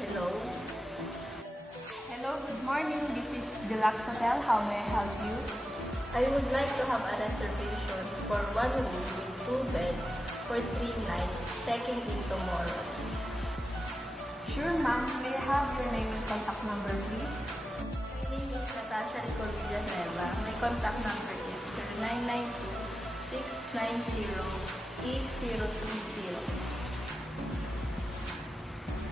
Hello. Hello, good morning. This is Deluxe Hotel. How may I help you? I would like to have a reservation for one room with 2 beds for 3 nights, checking in tomorrow. Sure, ma'am. May I have your name and contact number, please? My name is Natasha Nicole Villanueva. My contact number is 0992-690-8030.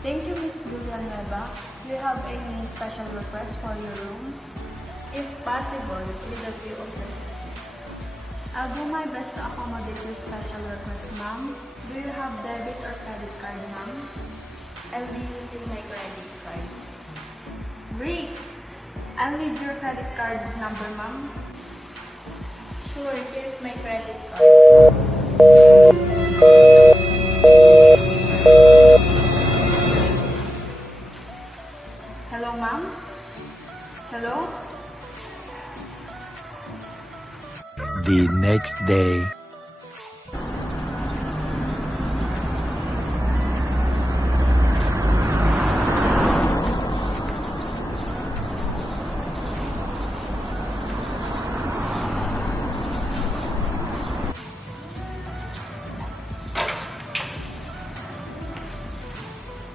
Thank you, Ms. Villanueva. Do you have any special request for your room? If possible, with a view of the city. I'll do my best to accommodate your special request, ma'am. Do you have debit or credit card, ma'am? I'll be using my credit card. Great! I'll need your credit card number, ma'am. Sure, here's my credit card. Hello, ma'am? Hello? The next day.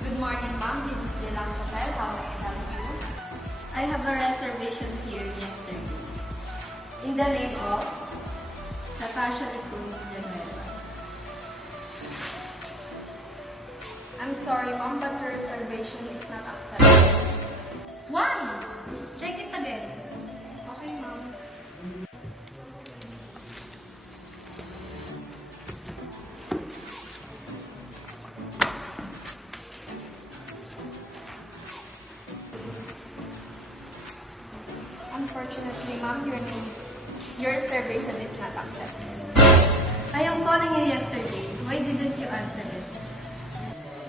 Good morning, ma'am. This is Deluxe Hotel. How may I help you? I have a reservation here yesterday. In the name of... Natasha Nicole Villanueva. I'm sorry, ma'am, but your reservation is not accepted. Why? Check it again. Okay, ma'am. Unfortunately, ma'am, your reservation is not accepted. I am calling you yesterday. Why didn't you answer it?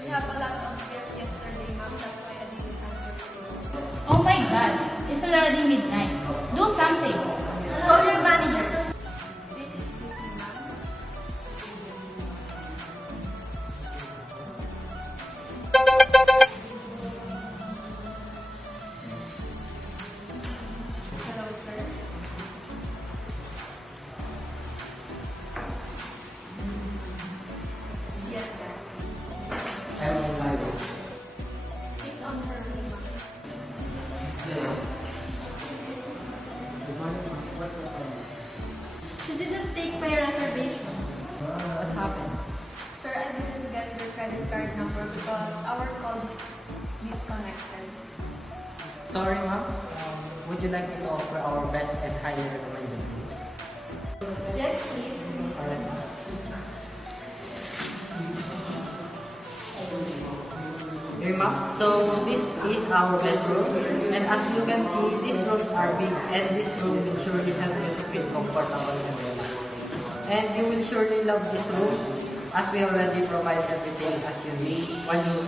We have a lot of guests yesterday, ma'am. That's why I didn't answer to you. Oh my God, it's already midnight. Do something. Call your manager. This is busy, ma'am. Hello, sir. Yes, sir. It's on her room, ma'am. She didn't take my reservation. What happened? Sir, I didn't get your credit card number because our call is disconnected. Sorry, ma'am. Would you like me to offer our best and highly recommended rooms? Yes, please. Alright, ma'am. Here, ma'am. So this is our best room, and as you can see, these rooms are big, and this room will surely help you to feel comfortable and relaxed. And you will surely love this room, as we already provide everything as you need when you